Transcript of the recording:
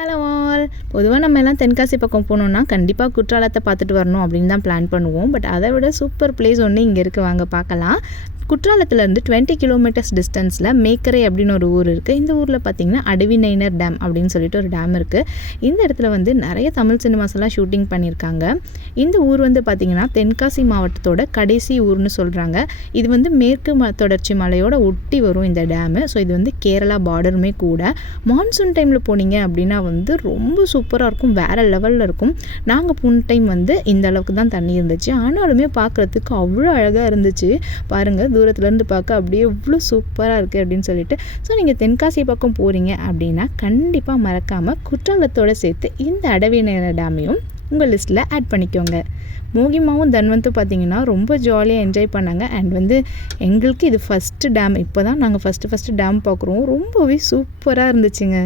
Hello all. பொதுவாக நம்ம எல்லாம் தென்காசி பக்கம் போனோம்னா கண்டிப்பாக குற்றாலத்தை பார்த்துட்டு வரணும் அப்படின்னு தான் பிளான் பண்ணுவோம். பட் அதை விட சூப்பர் பிளேஸ் ஒன்று இங்கே இருக்குது, வாங்க பார்க்கலாம். குற்றாலத்துலேருந்து 20 கிலோமீட்டர்ஸ் டிஸ்டன்ஸில் மேக்கரை அப்படின்னு ஒரு ஊர் இருக்குது. இந்த ஊரில் பார்த்திங்கன்னா அடவிநயினர் டேம் அப்படின்னு சொல்லிட்டு ஒரு டேம் இருக்குது. இந்த இடத்துல வந்து நிறைய தமிழ் சினிமாஸ் எல்லாம் ஷூட்டிங் பண்ணியிருக்காங்க. இந்த ஊர் வந்து பார்த்திங்கன்னா தென்காசி மாவட்டத்தோட கடைசி ஊர்னு சொல்கிறாங்க. இது வந்து மேற்கு தொடர்ச்சி மலையோட ஒட்டி வரும் இந்த டேமு. ஸோ இது வந்து கேரளா பார்டருமே கூட. மான்சூன் டைமில் போனீங்க அப்படின்னா வந்து ரொம்ப சூப்பராக இருக்கும், வேறு லெவலில் இருக்கும். நாங்கள் போன டைம் வந்து இந்த அளவுக்கு தான் தண்ணி இருந்துச்சு, ஆனாலுமே பார்க்குறதுக்கு அவ்வளோ அழகாக இருந்துச்சு. பாருங்கள், தூரத்துலேருந்து பார்க்க அப்படியே எவ்வளோ சூப்பராக இருக்குது அப்படின்னு சொல்லிட்டு. ஸோ நீங்கள் தென்காசி பக்கம் போகிறீங்க அப்படின்னா கண்டிப்பாக மறக்காமல் குற்றாலத்தோடு சேர்த்து இந்த அடவிநயினர் டேமையும் உங்கள் லிஸ்ட்டில் ஆட் பண்ணிக்கோங்க. மோகிமாவும் தன்வந்தும் பார்த்திங்கன்னா ரொம்ப ஜாலியாக என்ஜாய் பண்ணாங்க. அண்ட் வந்து எங்களுக்கு இது ஃபஸ்ட்டு டேம், இப்போ தான் நாங்கள் ஃபஸ்ட்டு டேம் பார்க்குறோம். ரொம்பவே சூப்பராக இருந்துச்சுங்க.